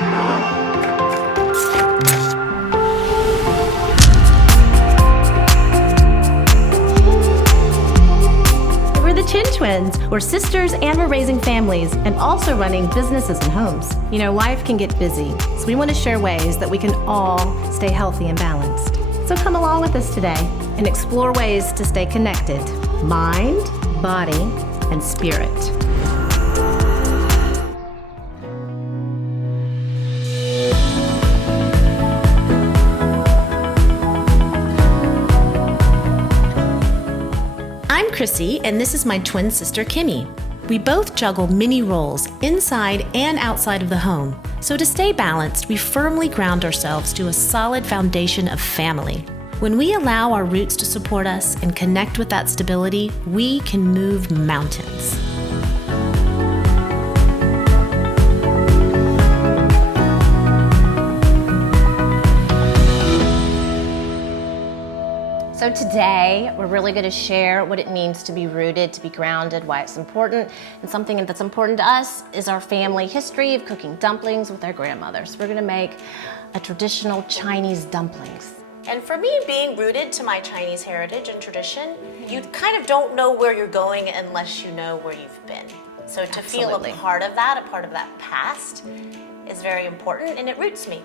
We're the ChinTwins. We're sisters and we're raising families and also running businesses and homes. You know, life can get busy, so we want to share ways that we can all stay healthy and balanced. So come along with us today and explore ways to stay connected, mind, body, and spirit. I'm Crissy, and this is my twin sister, Kimmy. We both juggle many roles inside and outside of the home. So to stay balanced, we firmly ground ourselves to a solid foundation of family. When we allow our roots to support us and connect with that stability, we can move mountains. So today, we're really going to share what it means to be rooted, to be grounded, why it's important. And something that's important to us is our family history of cooking dumplings with our grandmothers. We're going to make a traditional Chinese dumplings. And for me, being rooted to my Chinese heritage and tradition, you kind of don't know where you're going unless you know where you've been. So to feel a part of that past, is very important, and it roots me.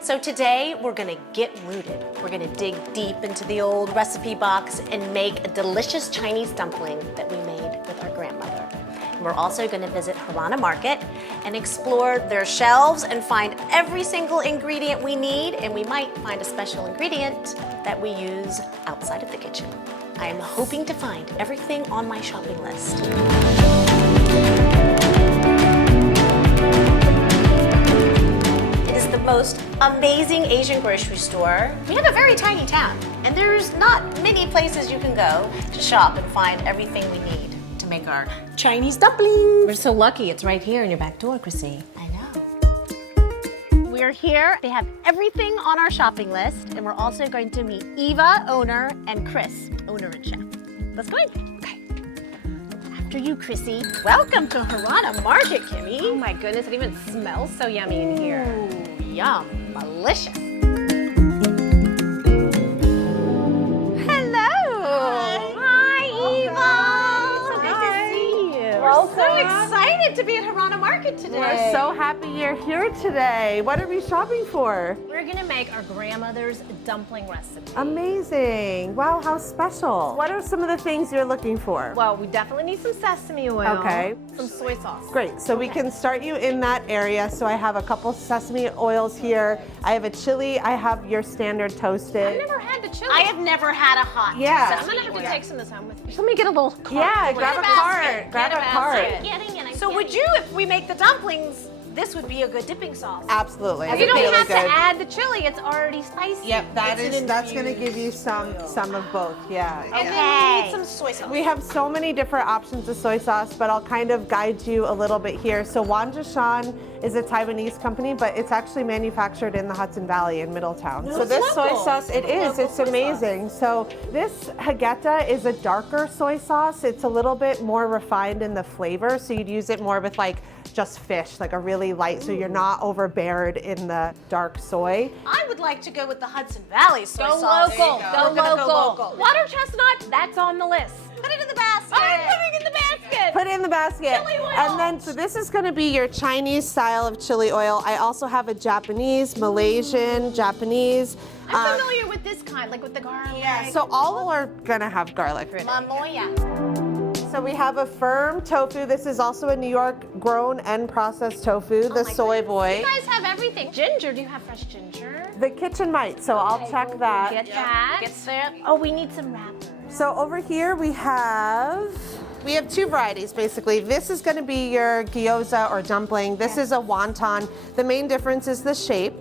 So today, we're gonna get rooted. We're gonna dig deep into the old recipe box and make a delicious Chinese dumpling that we made with our grandmother. And we're also gonna visit Harana Market and explore their shelves and find every single ingredient we need, and we might find a special ingredient that we use outside of the kitchen. I am hoping to find everything on my shopping list. The most amazing Asian grocery store. We have a very tiny town, and there's not many places you can go to shop and find everything we need to make our Chinese dumplings. We're so lucky it's right here in your back door, Crissy. I know. We're here. They have everything on our shopping list, and we're also going to meet Eva, owner, and Chris, owner and chef. Let's go in. Okay. After you, Crissy. Welcome to Harana Market, Kimmy. Oh my goodness, it even smells so yummy in here. Yum, malicious. So excited to be at Harana Market today. We're so happy you're here today. What are we shopping for? We're gonna make our grandmother's dumpling recipe. Amazing. Wow, how special. What are some of the things you're looking for? Well, we definitely need some sesame oil. Okay. Some soy sauce. Great, so we can start you in that area. So I have a couple sesame oils here. I have a chili, I have your standard toasted. I've never had the chili. I have never had a hot Yeah. So I'm gonna have to take some of this home with me. Let me get a little cart. Yeah, grab a cart. Grab a cart. So would you, if we make the dumplings, this would be a good dipping sauce? Absolutely. You don't have to add the chili, it's already spicy. Yep, that's going to give you some of both, yeah. And then we need some soy sauce. We have so many different options of soy sauce, but I'll kind of guide you a little bit here. So Wanjishan is a Taiwanese company, but it's actually manufactured in the Hudson Valley in Middletown. So this soy sauce, it's amazing. So this Hageta is a darker soy sauce. It's a little bit more refined in the flavor, so you'd use it more with like just fish, like a really light, so you're not overbeared in the dark soy. I would like to go with the Hudson Valley soy Go sauce. local. Go local. Water chestnut, that's on the list. Put it in the basket. I'm putting it in the basket. Put it in the basket. Chili oil. And then, so this is gonna be your Chinese style of chili oil. I also have a Japanese, Malaysian, Japanese. I'm familiar with this kind, like with the garlic. Yeah. So all are gonna have garlic. Mamoya. So we have a firm tofu. This is also a New York grown and processed tofu, the soy boy. You guys have everything. Ginger, do you have fresh ginger? The kitchen might, so I'll check that. Get that. Gets there. Oh, we need some wrappers. So over here we have two varieties basically. This is going to be your gyoza or dumpling. This is a wonton. The main difference is the shape.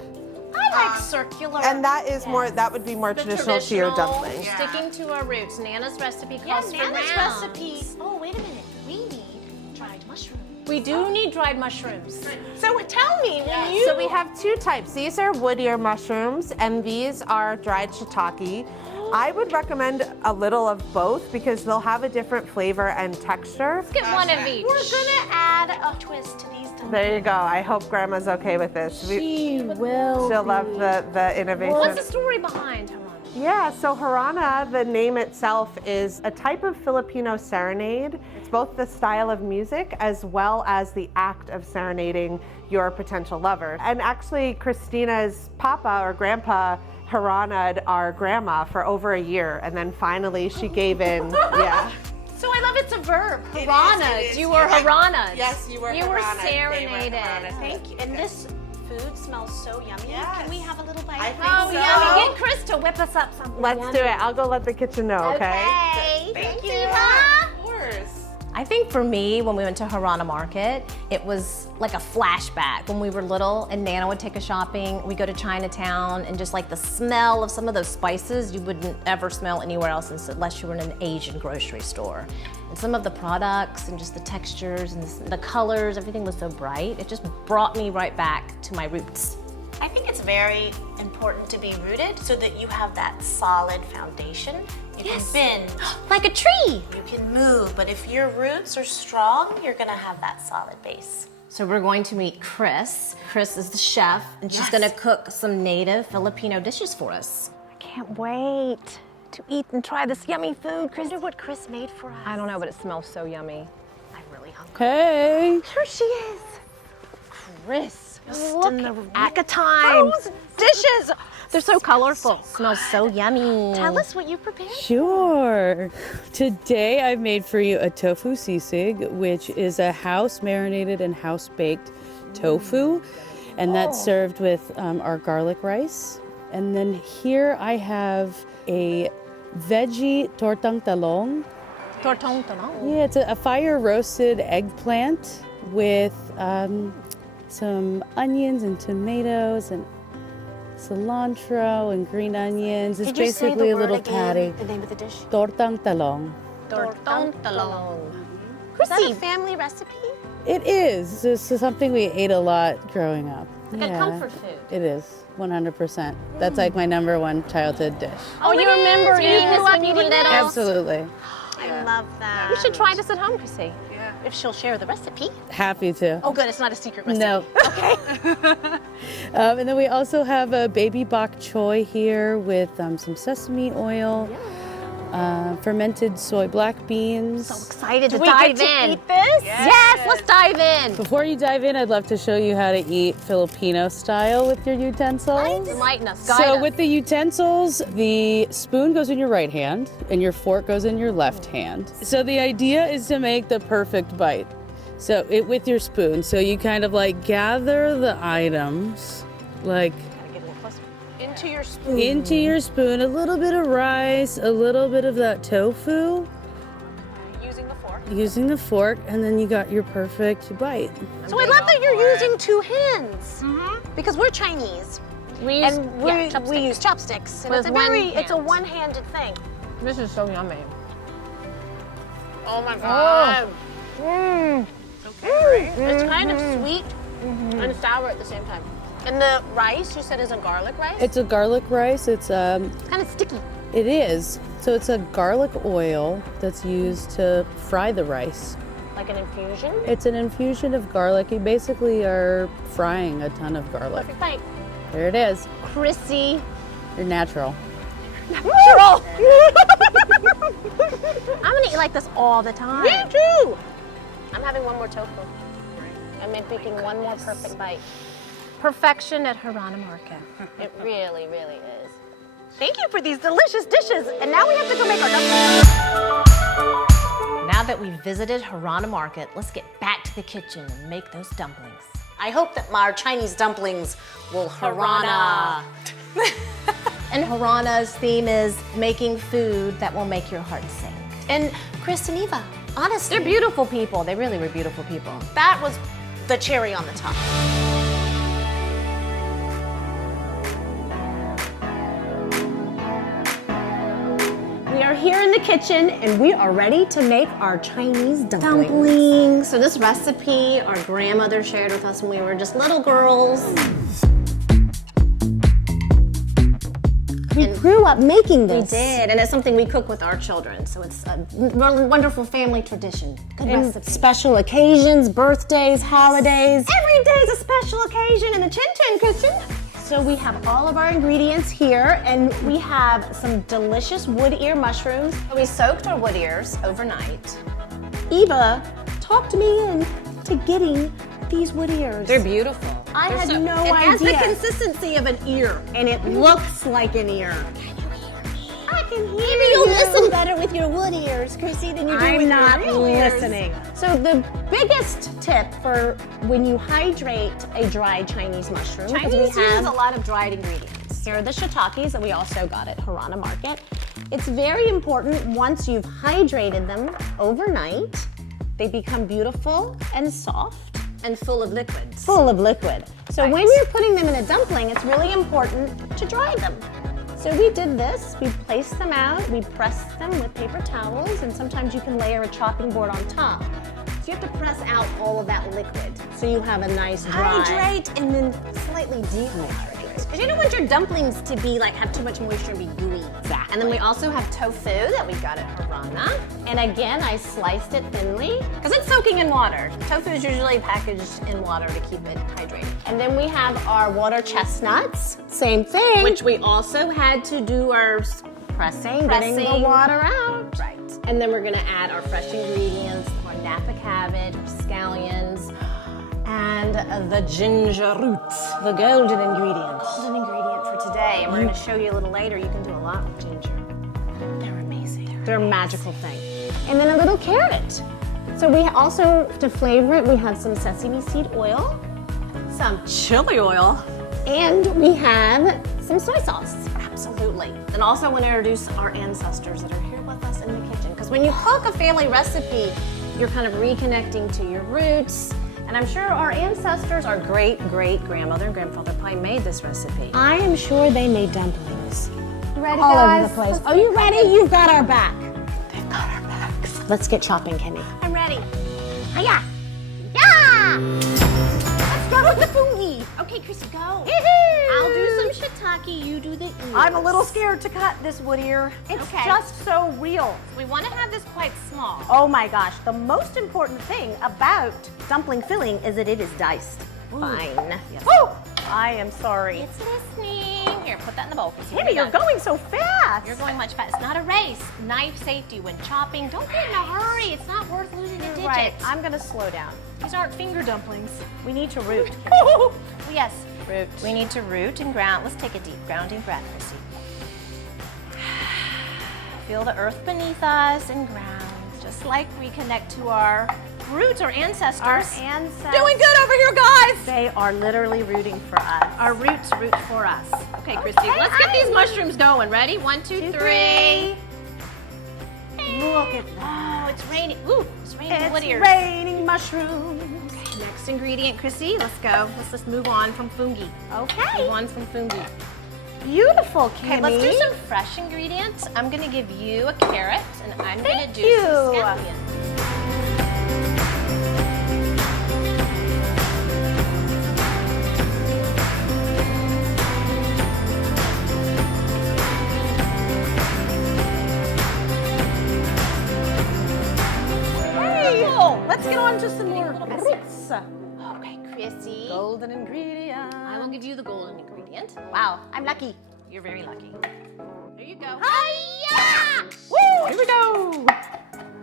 I like circular. And that is more, that would be more traditional to your dumpling. Sticking to our roots. Nana's recipe Yeah, calls for Nana's rounds. recipe. Oh, wait a minute. We need dried mushrooms. We do need dried mushrooms. So tell me, when you... So we have two types. These are wood ear mushrooms, and these are dried shiitake. I would recommend a little of both because they'll have a different flavor and texture. Let's get one of each. We're gonna add a twist to these There you go. I hope Grandma's okay with this. She will. She'll love the innovation. What's the story behind Harana? Yeah, so Harana, the name itself, is a type of Filipino serenade. It's both the style of music as well as the act of serenading your potential lover. And actually, Christina's papa or grandpa Harana'd our grandma for over a year, and then finally she gave in. Yeah. So I love it's a verb. It Harana. is. You were Harana. Yes, you were You were Harana. They were serenaded. Harana. Thank you. And this food smells so yummy. Yes. Can we have a little bite? I think Oh, so. yummy. Get Chris to whip us up something. Let's do it. I'll go let the kitchen know, okay? Okay. Thank you. Of course. I think for me, when we went to Harana Market, it was like a flashback. When we were little and Nana would take us shopping, we go to Chinatown, and just like the smell of some of those spices you wouldn't ever smell anywhere else unless you were in an Asian grocery store. And some of the products and just the textures and the colors, everything was so bright. It just brought me right back to my roots. I think it's very important to be rooted so that you have that solid foundation. You can bend, Like a tree. you can move, but if your roots are strong, you're gonna have that solid base. So we're going to meet Chris. Chris is the chef, and she's gonna cook some native Filipino dishes for us. I can't wait to eat and try this yummy food. Chris, Wonder what Chris made for us. I don't know, but it smells so yummy. I'm really hungry. Hey. Here she is. Chris, Look at the time. Those dishes. They're so colorful. Smells so yummy. Tell us what you prepared. Sure. Today I've made for you a tofu sisig, which is a house marinated and house baked tofu. And that's served with our garlic rice. And then here I have a veggie tortang talong. Tortong talong. Yeah, it's a fire roasted eggplant with some onions and tomatoes and cilantro and green onions. It's basically a little patty. The name of the dish? Tortang talong. Tortong talong. Is that a family recipe? It is. This is something we ate a lot growing up. Like a comfort food. It is, 100%. That's like my number one childhood dish. Oh, you remember eating this when you were little? Absolutely. I love that. You should try this at home, Chrissy. If she'll share the recipe. Happy to. Oh, good. It's not a secret recipe. No. Okay. And then we also have a baby bok choy here with some sesame oil, fermented soy black beans. Excited to we dive get to in. eat this? Yes, let's dive in. Before you dive in, I'd love to show you how to eat Filipino style with your utensils. Enlighten us. Guide So us. with the utensils, the spoon goes in your right hand and your fork goes in your left hand. So the idea is to make the perfect bite. So with your spoon, so you kind of like gather the items, like Into your spoon. into your spoon, a little bit of rice, a little bit of that tofu, Using the fork. using the fork, and then you got your perfect bite. So I love that you're using two hands. Because we're Chinese. We use, And we use chopsticks. And With it's a one hand. one-handed thing. This is so yummy. Oh my god. It's kind of sweet and sour at the same time. And the rice, you said, is a garlic rice? It's a garlic rice. It's kind of sticky. It is. So it's a garlic oil that's used to fry the rice. Like an infusion? It's an infusion of garlic. You basically are frying a ton of garlic. Perfect bite. There it is. Crissy. You're natural. I'm gonna eat like this all the time. Me too. I'm having one more tofu. I'm making one more perfect bite. Perfection at Harana Market. It really, really is. Thank you for these delicious dishes. And now we have to go make our dumplings. Now that we've visited Harana Market, let's get back to the kitchen and make those dumplings. I hope that our Chinese dumplings will Harana. And Harana's theme is making food that will make your heart sing. And Chris and Eva, honestly, They're beautiful people. They really were beautiful people. that was the cherry on the top. We are here in the kitchen and we are ready to make our Chinese dumplings. So this recipe our grandmother shared with us when we were just little girls. We grew up making this. We did, and it's something we cook with our children, so it's a wonderful family tradition. Good recipe. Special occasions, birthdays, holidays. Every day's a special occasion in the ChinTwin kitchen. So we have all of our ingredients here, and we have some delicious wood ear mushrooms. We soaked our wood ears overnight. Eva talked me into getting these wood ears. They're beautiful. I had no idea. It has the consistency of an ear, and it looks like an ear. I can hear Maybe you'll listen better with your wood ears, Crissy, than you do with your real ears. So the biggest tip for when you hydrate a dried Chinese mushroom, Chinese use a lot of dried ingredients. here are the shiitakes that we also got at Harana Market. It's very important once you've hydrated them overnight, they become beautiful and soft. And full of liquids. Full of liquid. So when you're putting them in a dumpling, it's really important to dry them. So we did this, we placed them out, we pressed them with paper towels, and sometimes you can layer a chopping board on top. So you have to press out all of that liquid so you have a nice dry. Hydrate and then slightly dehydrate. Because you don't want your dumplings to be like have too much moisture and be gooey. Exactly. And then we also have tofu that we got at Harana. And again, I sliced it thinly. Because it's soaking in water. Tofu is usually packaged in water to keep it hydrated. And then we have our water chestnuts, same thing. Which we also had to do our pressing, getting the water out. Right. And then we're gonna add our fresh ingredients, our Napa cabbage, our scallions, and the ginger roots, the golden ingredient. Golden ingredient for today. And we're gonna show you a little later, you can do a lot with ginger. They're amazing. They're a magical thing. And then a little carrot. So we also, to flavor it, we have some sesame seed oil, Some chili oil. and we have some soy sauce. Absolutely. And also I want to introduce our ancestors that are here with us in the kitchen. Because when you cook a family recipe, you're kind of reconnecting to your roots. And I'm sure our ancestors, our great-great-grandmother and grandfather probably made this recipe. I am sure they made dumplings Ready, all guys? over the place. Are you ready? You've got our back. They've got our backs. Let's get chopping, Kimmy. I'm ready. Hiya! Yeah! Let's start with the fungi. Okay, Crissy, go. I'll do some shiitake, you do the ears. I'm a little scared to cut this wood ear. It's Okay. just so real. We want to have this quite small. Oh my gosh, the most important thing about dumpling filling is that it is diced. Fine. Yes. Woo! I am sorry. It's listening. Here, put that in the bowl. Crissy. Timmy, you're going so fast. You're going much fast. It's not a race. Knife safety when chopping. Don't get in a hurry. It's not worth losing a digit. right. I'm gonna slow down. These aren't finger dumplings. We need to root. Yes. Root. We need to root and ground. Let's take a deep grounding breath, Crissy. Feel the earth beneath us and ground. Just like we connect to our roots, our ancestors. Our ancestors. Doing good over here, guys. They are literally rooting for us. Our roots root for us. Okay, Crissy, let's get these mushrooms going. Ready? 1, 2, 3. Look at Oh, that. it's raining. Ooh, it's raining wood It's ears. raining mushrooms. Okay, next ingredient, Crissy. Let's go. Let's just move on from fungi. Okay. Move on from fungi. Beautiful, Kimmy. Okay, let's do some fresh ingredients. I'm gonna give you a carrot, and I'm gonna do you. some scallions. Hey, let's get on to some more roots. Okay, Crissy. Golden ingredient. I will give you the golden ingredient. Wow, I'm lucky. You're very lucky. There you go. Hiya! Woo! Here we go.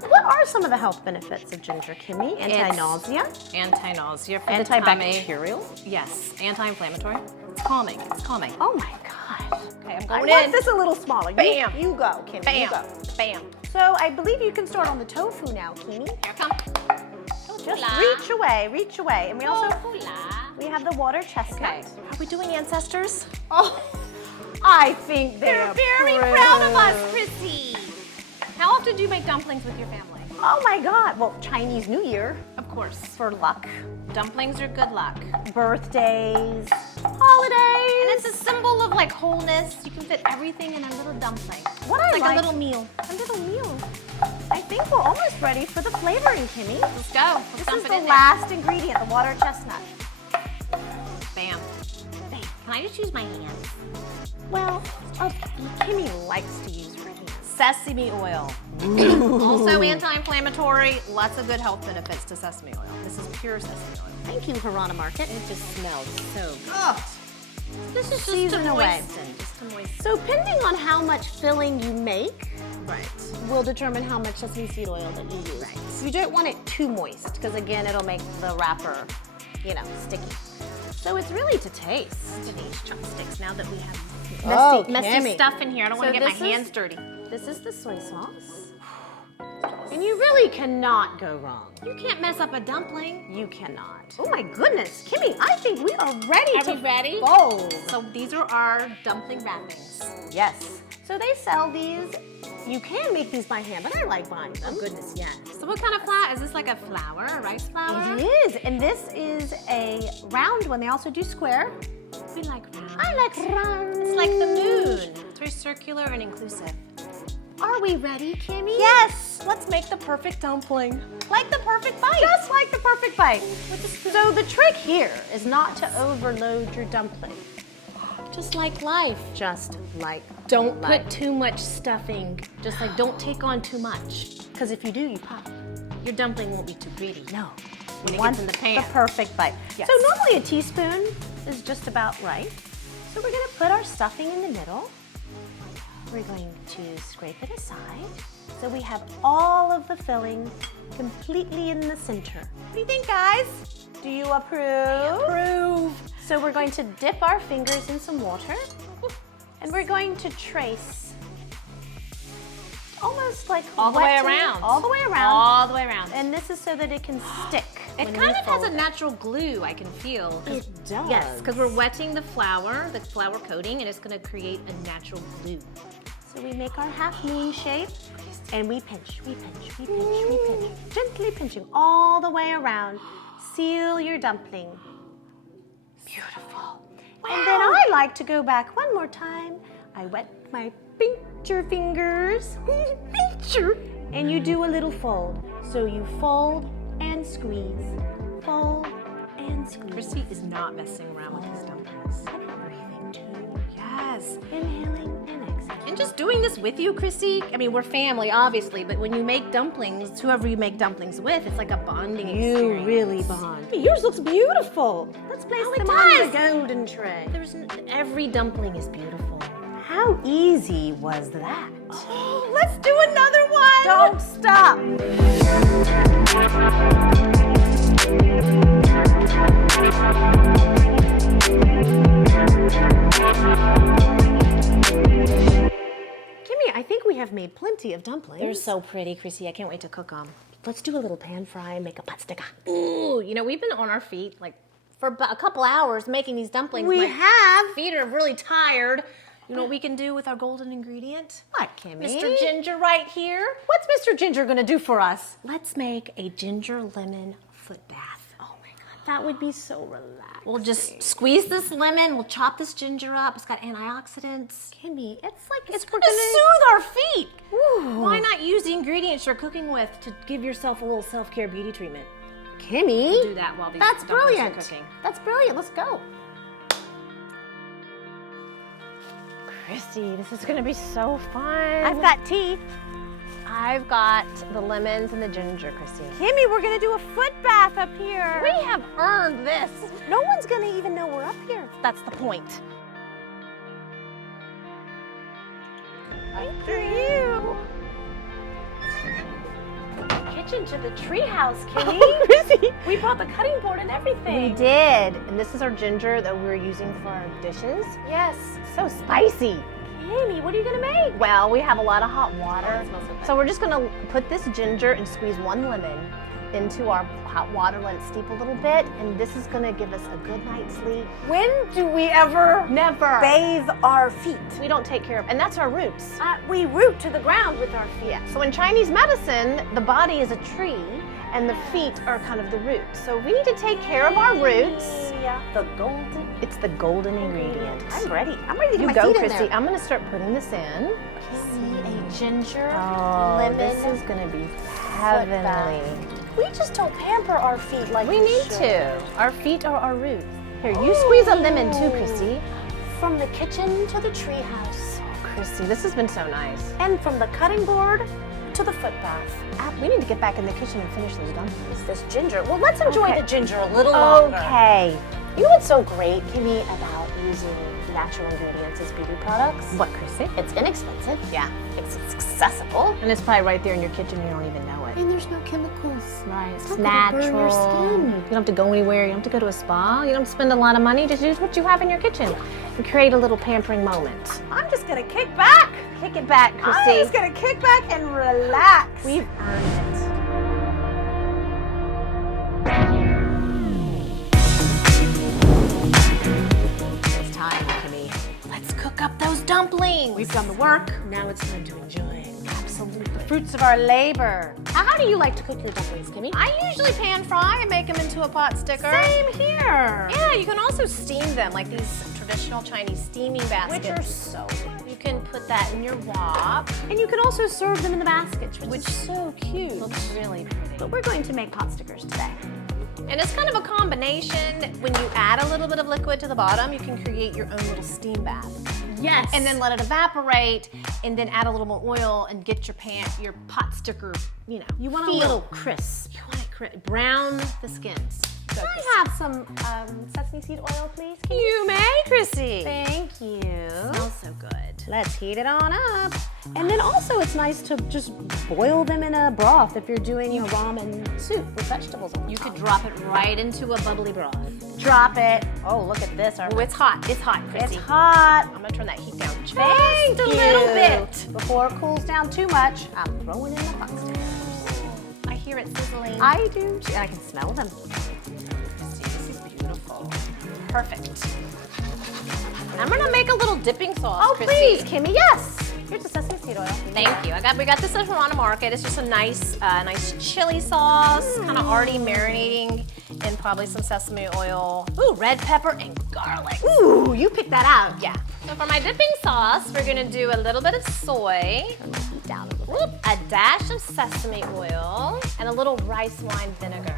What are some of the health benefits of ginger, Kimmy? Anti-nausea, Anti-nausea for the tummy. antibacterial. Yes, anti-inflammatory. It's calming. It's calming. Oh my gosh. Okay, I'm I going want in. this a little smaller. Bam. You go, Kimmy. Bam. You go. Bam. So I believe you can start on the tofu now, Kimmy. Here come. Just Hola. reach away, reach away. And we also Hola. we have the water chestnut. Okay. Are we doing ancestors? Oh, I think they're very proud of us, Crissy. How often do you make dumplings with your family? Oh my God. Well, Chinese New Year Of course. for luck, Dumplings are good luck. birthdays, And holidays. it's a symbol of like wholeness. You can fit everything in a little dumpling. What It's I like like- a little meal. A little meal. I think we're almost ready for the flavoring, Kimmy. Let's go. Let's This dump is it the in last ingredient, the water chestnut. there. Bam. Come Can I just use my hands? Well, Kimmy likes to use her hands. Sesame oil. Also anti-inflammatory, lots of good health benefits to sesame oil. This is pure sesame oil. Thank you, Harana Market. It just smells so good. Oh, This is just season to away. moisten, just to moisten. So depending on how much filling you make, Right. will determine how much sesame seed oil that you use. Right. You don't want it too moist, because again, it'll make the wrapper, sticky. So it's really to taste. These chopsticks now that we have Oh, messy Kimmy. stuff in here. I don't want So to get my this is- hands dirty. This is the soy sauce. And you really cannot go wrong. You can't mess up a dumpling. You cannot. Oh my goodness, Kimmy, I think we are ready Are to we ready? fold. So these are our dumpling wrappings. Yes. So they sell these. You can make these by hand, but I like buying them. Goodness, yes. So what kind of flour? Is this like a flour, a rice flour? It is, and this is a round one. They also do square. We like round. I like round. It's like the moon. It's very circular and inclusive. Are we ready, Kimmy? Yes! Let's make the perfect dumpling. Like the perfect bite. Just like the perfect bite. So the trick here is not to overload your dumpling. Just like life. Just like Don't life. put too much stuffing. Just like don't take on too much. Because if you do, you pop. Your dumpling won't be too greedy. No. When it Want gets in the pan. the perfect bite. Yes. So normally a teaspoon is just about right. So we're gonna put our stuffing in the middle. We're going to scrape it aside. So we have all of the filling completely in the center. What do you think, guys? Do you approve? Approve. So we're going to dip our fingers in some water, and we're going to trace almost like All the way wetting- around. All the way around. All the way around. And this is so that it can stick. It when kind we of has fold a natural glue, I can feel. It does. Yes, because we're wetting the flour coating, and it's going to create a natural glue. So we make our half moon shape, and we pinch, we pinch, we pinch, we pinch. Gently pinching all the way around. Seal your dumpling. Beautiful. And then I like to go back one more time. I wet my pincher fingers. Pincher. And you do a little fold. So you fold and squeeze. Fold and squeeze. Crissy is not messing around with these dumplings. I'm breathing too. Yes. Inhaling and exhaling. And just doing this with you, Crissy, I mean, we're family, obviously, but when you make dumplings, whoever you make dumplings with, it's like a bonding experience. You really bond. Yours looks beautiful. Let's place Oh, it them on the does. golden tray. Every dumpling is beautiful. How easy was that? Oh, let's do another one. Don't stop. Kimmy, I think we have made plenty of dumplings. They're so pretty, Crissy. I can't wait to cook them. Let's do a little pan fry and make a patstika. Ooh, we've been on our feet like for about a couple hours making these dumplings. We My have. feet are really tired. You know what we can do with our golden ingredient? What, Kimmy? Mr. Ginger right here. What's Mr. Ginger gonna do for us? Let's make a ginger lemon foot bath. Oh my God, that would be so relaxing. We'll just squeeze this lemon. We'll chop this ginger up. It's got antioxidants. Kimmy, it's like It's we're gonna soothe our feet. Ooh. Why not use the ingredients you're cooking with to give yourself a little self-care beauty treatment? Kimmy. Do that while these That's dumplings brilliant. are cooking. That's brilliant. Let's go. Crissy, this is gonna be so fun. I've got tea. I've got the lemons and the ginger, Crissy. Kimmy, we're gonna do a foot bath up here. We have earned this. No one's gonna even know we're up here. That's the point. After you. Kitchen to the treehouse, Kimmy. Crissy. We brought the cutting board and everything. We did. And this is our ginger that we're using for our dishes. Yes. So spicy. Kimmy, what are you gonna make? Well, we have a lot of hot water. Oh, it smells so good. So we're just gonna put this ginger and squeeze one lemon into our hot water, let it steep a little bit, and this is gonna give us a good night's sleep. When do we ever Never. bathe our feet? We don't take care of, and that's our roots. We root to the ground with our feet. Yeah. So in Chinese medicine, the body is a tree, and the feet are kind of the roots. So we need to take care of our roots. Yeah. The golden. It's the golden ingredient. I'm ready. I'm ready to get You my go, feet in Crissy. there. I'm gonna start putting this in. See a ginger, Oh, lemon. this is gonna be heavenly. We just don't pamper our feet like We need should. to. Our feet are our roots. Here, you squeeze a lemon too, Crissy. from the kitchen to the treehouse. Crissy, this has been so nice. And from the cutting board to the foot bath. We need to get back in the kitchen and finish those dumplings. This ginger. Well, let's enjoy the ginger a little longer. Okay. You know what's so great, Kimmy, about using natural ingredients as beauty products? What, Crissy? It's inexpensive. Yeah. It's accessible. And it's probably right there in your kitchen, you don't even know it. And there's no chemicals. Right, it's not gonna burn your natural. skin. You don't have to go anywhere, you don't have to go to a spa, you don't have to spend a lot of money, just use what you have in your kitchen and create a little pampering moment. I'm just gonna kick back. Kick it back, I'm Crissy. just gonna kick back and relax. We've earned it. It's time, Kimmy. Let's cook up those dumplings. We've done the work. Now it's time to enjoy it. Absolutely. Fruits of our labor. How do you like to cook your dumplings, Kimmy? I usually pan fry and make them into a pot sticker. Same here. Yeah, you can also steam them like these traditional Chinese steaming baskets. Which are so good. You can put that in your wok, And you can also serve them in the baskets, which is so cute. looks really pretty. But we're going to make pot stickers today. And it's kind of a combination. When you add a little bit of liquid to the bottom, you can create your own little steam bath. Yes. And then let it evaporate, and then add a little more oil and get your pot sticker, you want feel. a little crisp. You want it brown the skins. Can I have some sesame seed oil, please? You may, Crissy. Thank you. Smells so good. Let's heat it on up. And then also it's nice to just boil them in a broth if you're doing a ramen soup with vegetables on You top. could drop it right into a bubbly broth. Drop it. Oh, look at this. Oh, it's hot. It's hot, Crissy. It's hot. I'm gonna turn that heat down just Thank a you. little bit. Before it cools down too much, I'm throwing in the pot stickers. I hear it sizzling. I do, and I can smell them. This is beautiful. Perfect. I'm gonna make a little dipping sauce, Oh, Crissy. please, Kimmy, yes. Here's the sesame seed oil. Thank you. We got this at Harana Market. It's just a nice chili sauce, kind of already marinating in probably some sesame oil. Ooh, red pepper and garlic. Ooh, you picked that out. Yeah. So for my dipping sauce, we're gonna do a little bit of soy, Down a little. whoop, a dash of sesame oil, and a little rice wine vinegar.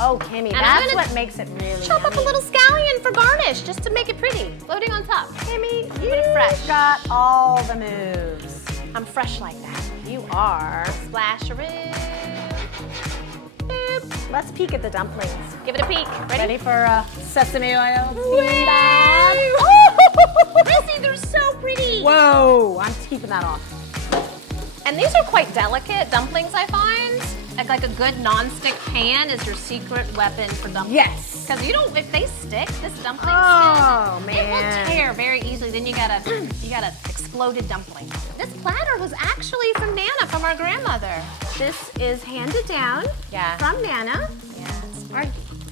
Oh, Kimmy, I'm that's gonna what makes it really Chop up a little scallion for garnish, just to make it pretty, floating on top. Kimmy, A bit of fresh. got all the moves. I'm fresh like that. You are. Splash her in. Boop. Let's peek at the dumplings. Give it a peek. Ready for sesame oil? Crissy, they're so pretty. Whoa, I'm keeping that off. And these are quite delicate dumplings, I find. Like a good non-stick pan is your secret weapon for dumplings. Yes. Because if they stick, this dumpling Oh, skin, it will man. tear very easily. Then you got a exploded dumpling. This platter was actually from Nana, from our grandmother. This is handed down Yeah. from Nana, Yes. our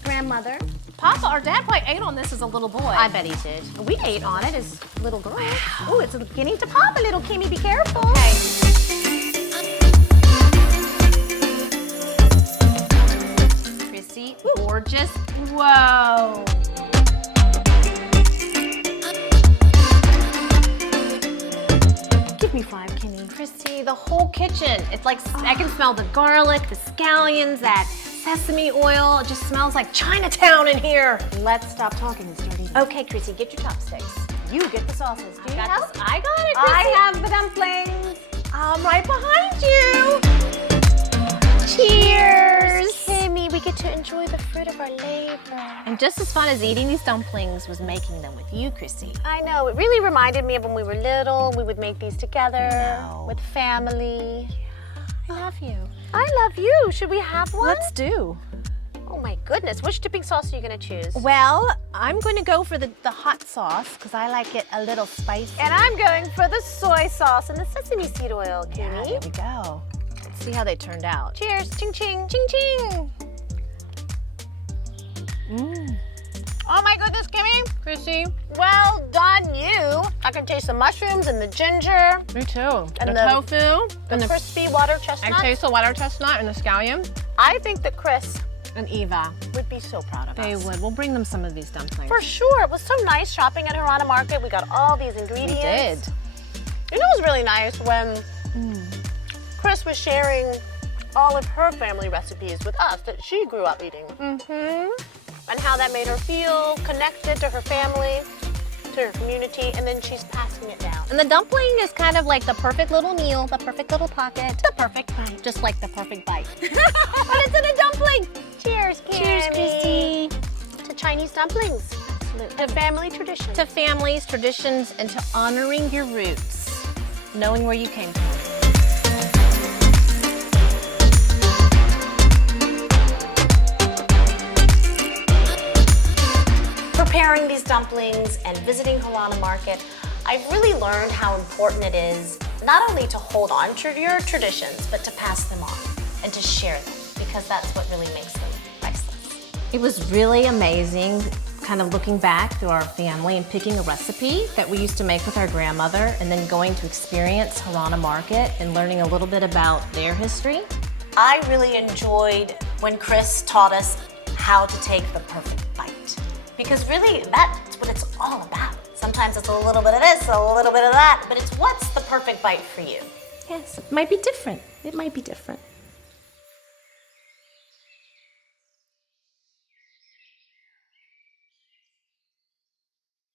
grandmother. Papa, our dad probably ate on this as a little boy. I bet he did. We ate on it as little girls. Oh, it's beginning to pop a little, Kimmy. Be careful. Crissy, gorgeous. Whoa. Give me 5, Kimmy. Crissy, the whole kitchen. It's like, I can smell the garlic, the scallions, that sesame oil. It just smells like Chinatown in here. Let's stop talking and start eating. Okay, Crissy, get your chopsticks. You get the sauces. Do you I help? got it, Crissy. I have the dumplings. I'm right behind you. Cheers. Kimmy, we get to enjoy the fruit of our labor. And just as fun as eating these dumplings was making them with you, Crissy. I know, it really reminded me of when we were little. We would make these together know. with family. I love you. I love you. Should we have one? Let's do. Oh my goodness, which dipping sauce are you gonna choose? Well, I'm going to go for the hot sauce because I like it a little spicy. And I'm going for the soy sauce and the sesame seed oil, Kimmy. There we go. Let's see how they turned out. Cheers, ching ching. Ching ching. Oh my goodness, Kimmy. Crissy. Well done, you. I can taste the mushrooms and the ginger Me too. And the the- tofu the crispy water chestnut. I taste the water chestnut and the scallion. I think that Chris And Eva. would be so proud of They us. would. We'll bring them some of these dumplings. For sure. It was so nice shopping at Harana Market. We got all these ingredients. We did. You know, it was really nice when Chris was sharing all of her family recipes with us that she grew up eating. And how that made her feel connected to her family. to her community, and then she's passing it down. And the dumpling is kind of like the perfect little meal, the perfect little pocket. The perfect bite. Just like the perfect bite. But it's in a dumpling. Cheers, Kimmy. Cheers, Crissy. To Chinese dumplings. Absolutely. To family tradition. To families, traditions, and to honoring your roots, knowing where you came from. Preparing these dumplings and visiting Harana Market, I've really learned how important it is not only to hold on to your traditions, but to pass them on and to share them, because that's what really makes them priceless. It was really amazing kind of looking back through our family and picking a recipe that we used to make with our grandmother and then going to experience Harana Market and learning a little bit about their history. I really enjoyed when Chris taught us how to take the perfect bite. Because really, that's what it's all about. Sometimes it's a little bit of this, a little bit of that, but it's what's the perfect bite for you? Yes, it might be different. It might be different.